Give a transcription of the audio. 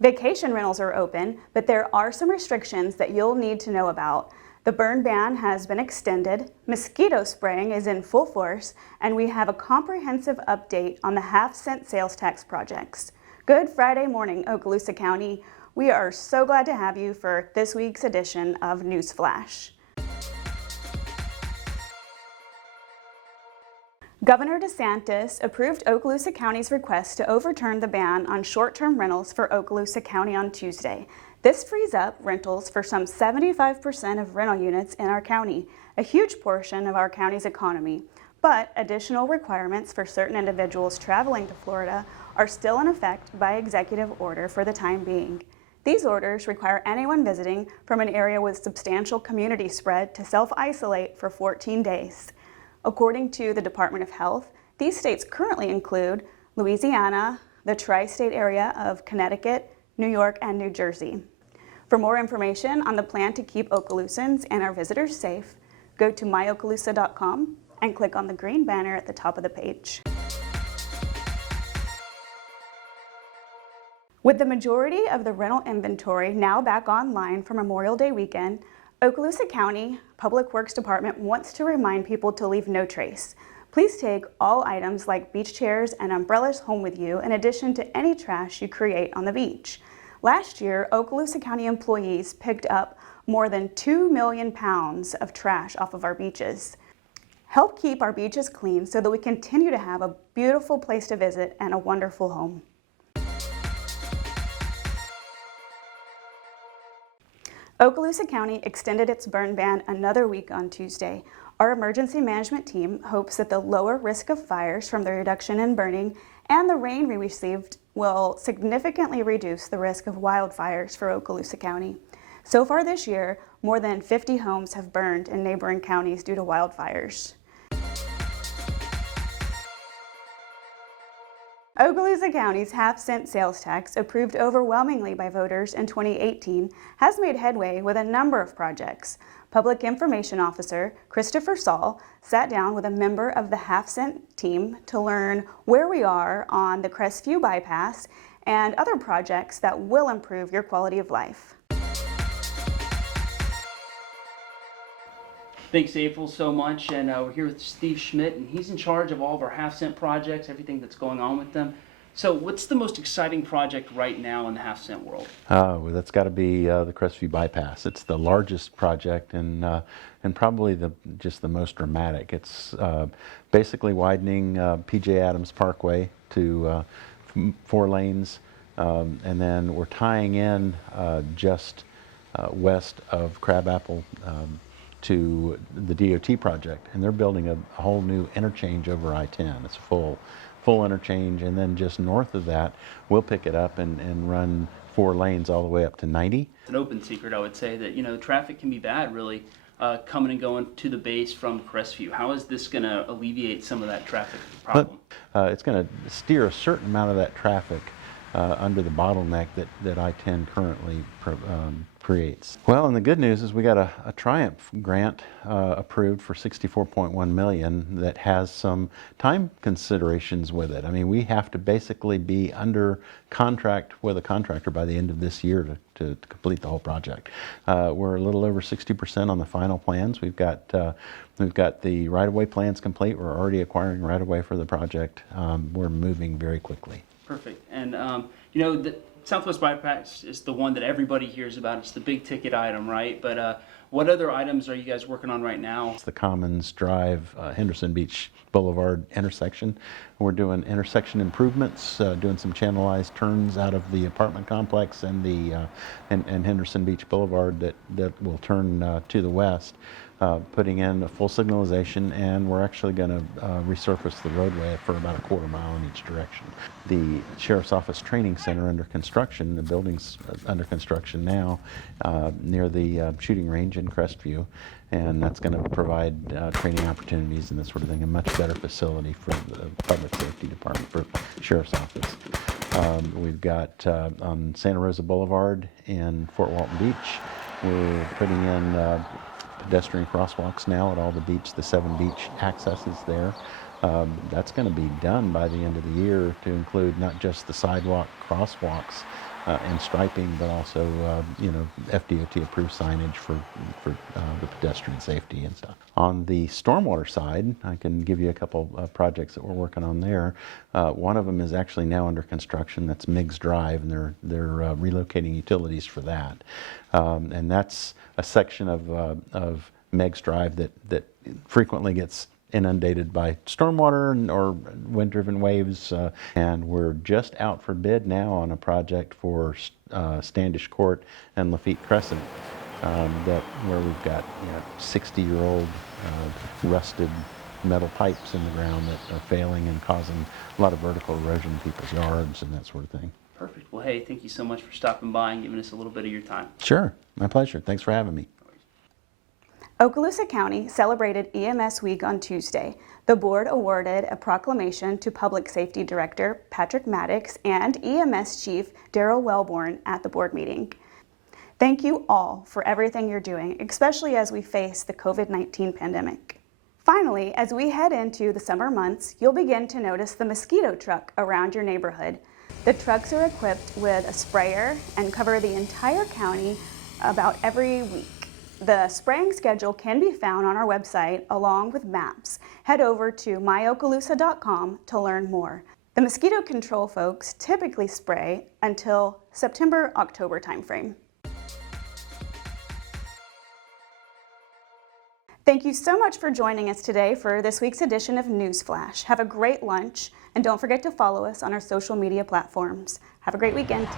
Vacation rentals are open, but there are some restrictions that you'll need to know about. The burn ban has been extended, mosquito spraying is in full force, and we have a comprehensive update on the HalfCent sales tax projects. Good Friday morning, Okaloosa County. We are so glad to have you for this week's edition of Newsflash. Governor DeSantis approved Okaloosa County's request to overturn the ban on short-term rentals for Okaloosa County on Tuesday. This frees up rentals for some 75% of rental units in our county, a huge portion of our county's economy. But additional requirements for certain individuals traveling to Florida are still in effect by executive order for the time being. These orders require anyone visiting from an area with substantial community spread to self-isolate for 14 days. According to the Department of Health, these states currently include Louisiana, the tri-state area of Connecticut, New York, and New Jersey. For more information on the plan to keep Okaloosans and our visitors safe, go to myokaloosa.com and click on the green banner at the top of the page. With the majority of the rental inventory now back online for Memorial Day weekend, Okaloosa County Public Works Department wants to remind people to leave no trace. Please take all items like beach chairs and umbrellas home with you in addition to any trash you create on the beach. Last year, Okaloosa County employees picked up more than 2 million pounds of trash off of our beaches. Help keep our beaches clean so that we continue to have a beautiful place to visit and a wonderful home. Okaloosa County extended its burn ban another week on Tuesday. Our emergency management team hopes that the lower risk of fires from the reduction in burning and the rain we received will significantly reduce the risk of wildfires for Okaloosa County. So far this year, more than 50 homes have burned in neighboring counties due to wildfires. Okaloosa County's HalfCent sales tax, approved overwhelmingly by voters in 2018, has made headway with a number of projects. Public Information Officer Christopher Saul sat down with a member of the HalfCent team to learn where we are on the Crestview Bypass and other projects that will improve your quality of life. Thanks, April, so much. And we're here with Steve Schmidt, and he's in charge of all of our HalfCent projects, everything that's going on with them. So what's the most exciting project right now in the HalfCent world? Well, that's got to be the Crestview Bypass. It's the largest project and probably just the most dramatic. It's basically widening P.J. Adams Parkway to 4 lanes, and then we're tying in just west of Crabapple to the DOT project, and they're building a whole new interchange over I-10. It's a full interchange, and then just north of that, we'll pick it up and run 4 lanes all the way up to 90. It's an open secret, I would say, that traffic can be bad, really, coming and going to the base from Crestview. How is this going to alleviate some of that traffic problem? It's going to steer a certain amount of that traffic under the bottleneck that I-10 currently creates. Well, and the good news is we got a Triumph grant approved for $64.1 million that has some time considerations with it. I mean, we have to basically be under contract with a contractor by the end of this year to complete the whole project. We're a little over 60% on the final plans. We've got the right-of-way plans complete. We're already acquiring right-of-way for the project. We're moving very quickly. Perfect. And the Southwest Bypass is the one that everybody hears about. It's the big ticket item, right? But what other items are you guys working on right now? It's the Commons Drive, Henderson Beach Boulevard intersection. We're doing intersection improvements, doing some channelized turns out of the apartment complex and the and Henderson Beach Boulevard that will turn to the west. Putting in a full signalization, and we're actually going to resurface the roadway for about a quarter mile in each direction. The Sheriff's Office Training Center under construction, the building's under construction now near the shooting range in Crestview, and that's going to provide training opportunities and this sort of thing, a much better facility for the Public Safety Department, for Sheriff's Office. We've got on Santa Rosa Boulevard in Fort Walton Beach, we're putting in pedestrian crosswalks now at all the 7 beach accesses there. That's going to be done by the end of the year to include not just the sidewalk crosswalks, and striping, but also, FDOT approved signage for the pedestrian safety and stuff. On the stormwater side, I can give you a couple of projects that we're working on there. One of them is actually now under construction. That's Miggs Drive, and they're relocating utilities for that. And that's a section of Miggs Drive that frequently gets inundated by stormwater or wind-driven waves, and we're just out for bid now on a project for Standish Court and Lafitte Crescent, where we've got 60-year-old rusted metal pipes in the ground that are failing and causing a lot of vertical erosion in people's yards and that sort of thing. Perfect. Well, hey, thank you so much for stopping by and giving us a little bit of your time. Sure, my pleasure. Thanks for having me. Okaloosa County celebrated EMS Week on Tuesday. The board awarded a proclamation to Public Safety Director Patrick Maddox and EMS Chief Daryl Wellborn at the board meeting. Thank you all for everything you're doing, especially as we face the COVID-19 pandemic. Finally, as we head into the summer months, you'll begin to notice the mosquito truck around your neighborhood. The trucks are equipped with a sprayer and cover the entire county about every week. The spraying schedule can be found on our website along with maps. Head over to myokaloosa.com to learn more. The Mosquito Control folks typically spray until September-October timeframe. Thank you so much for joining us today for this week's edition of Newsflash. Have a great lunch, and don't forget to follow us on our social media platforms. Have a great weekend.